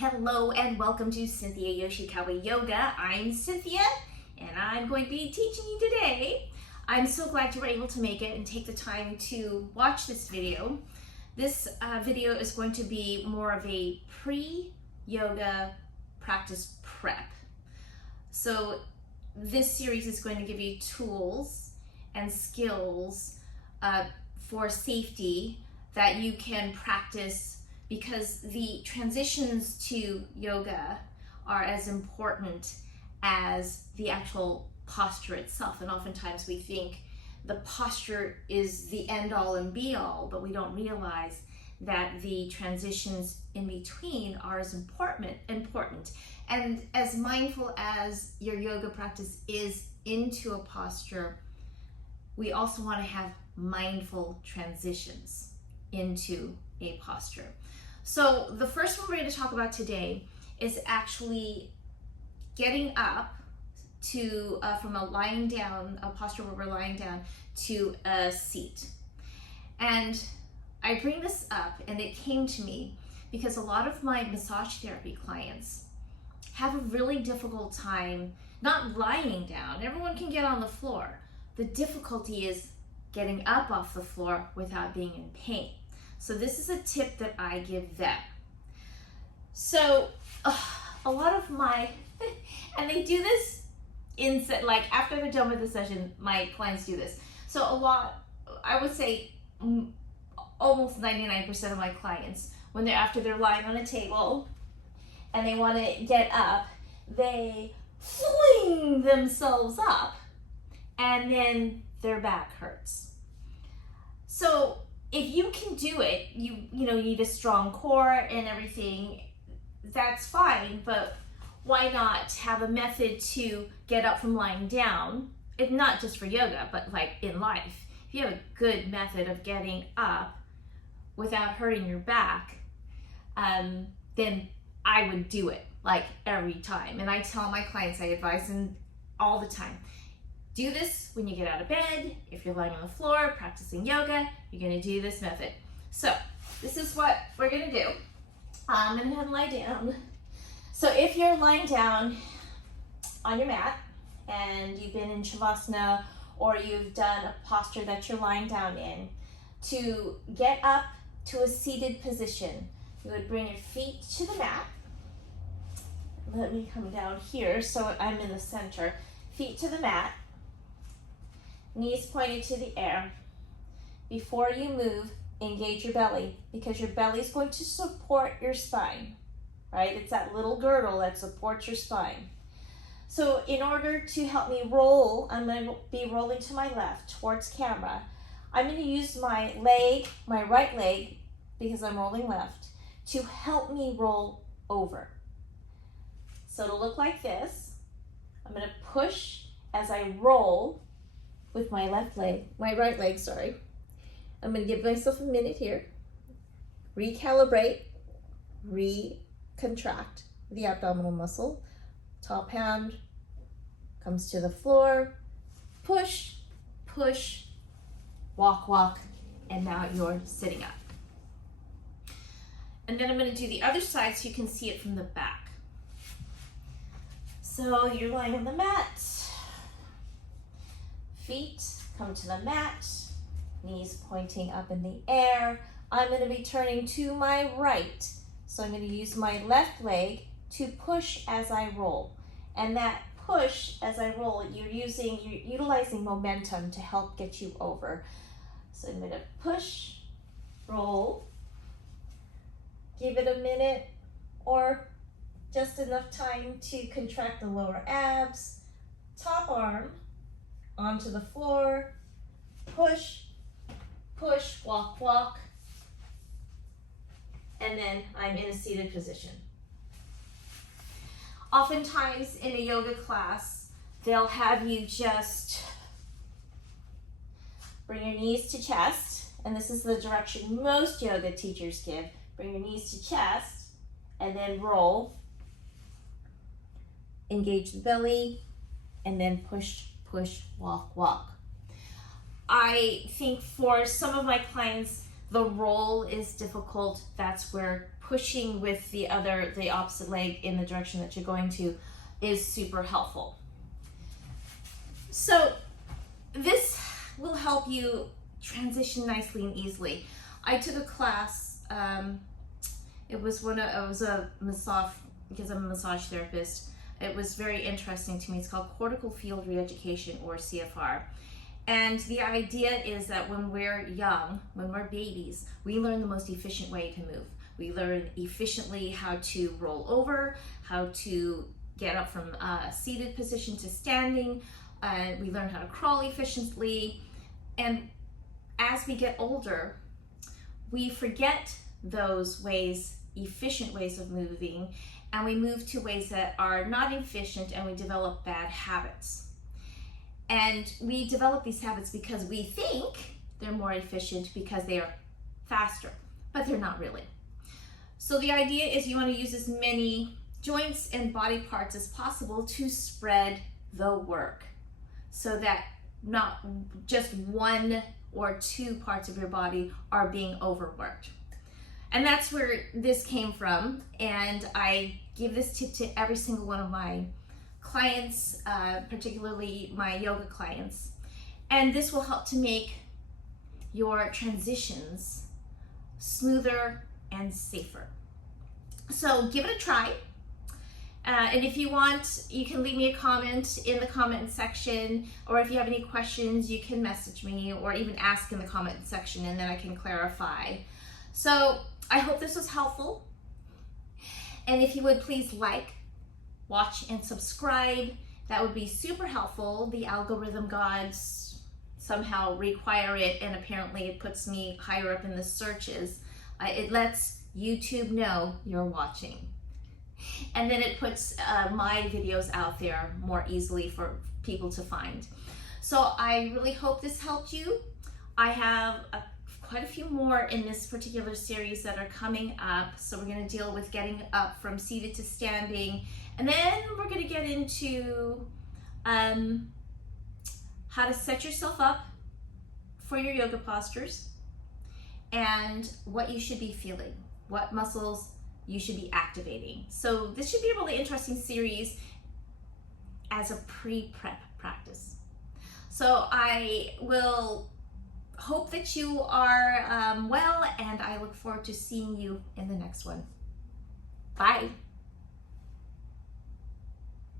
Hello and welcome to Cynthia Yoshikawa Yoga. I'm Cynthia and I'm going to be teaching you today. I'm so glad you were able to make it and take the time to watch this video. This video is going to be more of a pre-yoga practice prep. So this series is going to give you tools and skills for safety that you can practice, because the transitions to yoga are as important as the actual posture itself. And oftentimes we think the posture is the end all and be all, but we don't realize that the transitions in between are as important. And as mindful as your yoga practice is into a posture, we also want to have mindful transitions into a posture. So the first one we're going to talk about today is actually getting up to from a lying down, a posture where we're lying down, to a seat. And I bring this up, and it came to me because a lot of my massage therapy clients have a really difficult time not lying down. Everyone can get on the floor. The difficulty is getting up off the floor without being in pain. So this is a tip that I give them. So a lot of my, and they do this like after they're done with the session, my clients do this. So a lot, I would say almost 99% of my clients, after they're lying on a table and they want to get up, they fling themselves up and then their back hurts. So if you can do it, you need a strong core and everything, that's fine, but why not have a method to get up from lying down? It's not just for yoga, but like in life. If you have a good method of getting up without hurting your back, then I would do it like every time. And I tell my clients, I advise them all the time, do this when you get out of bed. If you're lying on the floor practicing yoga, you're going to do this method. So this is what we're going to do. I'm going to go ahead and lie down. So if you're lying down on your mat and you've been in Shavasana, or you've done a posture that you're lying down in, to get up to a seated position, you would bring your feet to the mat. Let me come down here so I'm in the center. Feet to the mat. Knees pointed to the air. Before you move, engage your belly, because your belly is going to support your spine, right? It's that little girdle that supports your spine. So in order to help me roll, I'm going to be rolling to my left towards camera. I'm going to use my leg, my right leg, because I'm rolling left, to help me roll over. So it'll look like this. I'm going to push as I roll with my right leg, sorry. I'm going to give myself a minute here. Recalibrate, recontract the abdominal muscle. Top hand comes to the floor. Push, push, walk, walk, and now you're sitting up. And then I'm going to do the other side so you can see it from the back. So you're lying on the mat. Feet come to the mat, knees pointing up in the air. I'm going to be turning to my right. So I'm going to use my left leg to push as I roll. And that push as I roll, you're utilizing momentum to help get you over. So I'm going to push, roll, give it a minute or just enough time to contract the lower abs, top arm onto the floor, push, push, walk, walk, and then I'm in a seated position. Oftentimes in a yoga class, they'll have you just bring your knees to chest, and this is the direction most yoga teachers give. Bring your knees to chest, and then roll, engage the belly, and then push, push, walk, walk. I think for some of my clients, the roll is difficult. That's where pushing with the opposite leg in the direction that you're going to is super helpful. So this will help you transition nicely and easily. I took a class, it was a massage, because I'm a massage therapist. It was very interesting to me. It's called cortical field reeducation, or CFR. And the idea is that when we're young, when we're babies, we learn the most efficient way to move. We learn efficiently how to roll over, how to get up from a seated position to standing. We learn how to crawl efficiently. And as we get older, we forget those efficient ways of moving, and we move to ways that are not efficient, and we develop bad habits. And we develop these habits because we think they're more efficient because they are faster, but they're not really. So the idea is you want to use as many joints and body parts as possible to spread the work, so that not just one or two parts of your body are being overworked. And that's where this came from. And I give this tip to every single one of my clients, particularly my yoga clients. And this will help to make your transitions smoother and safer. So give it a try. And if you want, you can leave me a comment in the comment section, or if you have any questions, you can message me or even ask in the comment section, and then I can clarify. So I hope this was helpful. And if you would please like, watch, and subscribe, that would be super helpful. The algorithm gods somehow require it, and apparently it puts me higher up in the searches. It lets YouTube know you're watching. And then it puts my videos out there more easily for people to find. So I really hope this helped you. I have quite a few more in this particular series that are coming up. So we're going to deal with getting up from seated to standing. And then we're going to get into how to set yourself up for your yoga postures, and what you should be feeling, what muscles you should be activating. So this should be a really interesting series as a pre-prep practice. So I will hope that you are well, and I look forward to seeing you in the next one. Bye.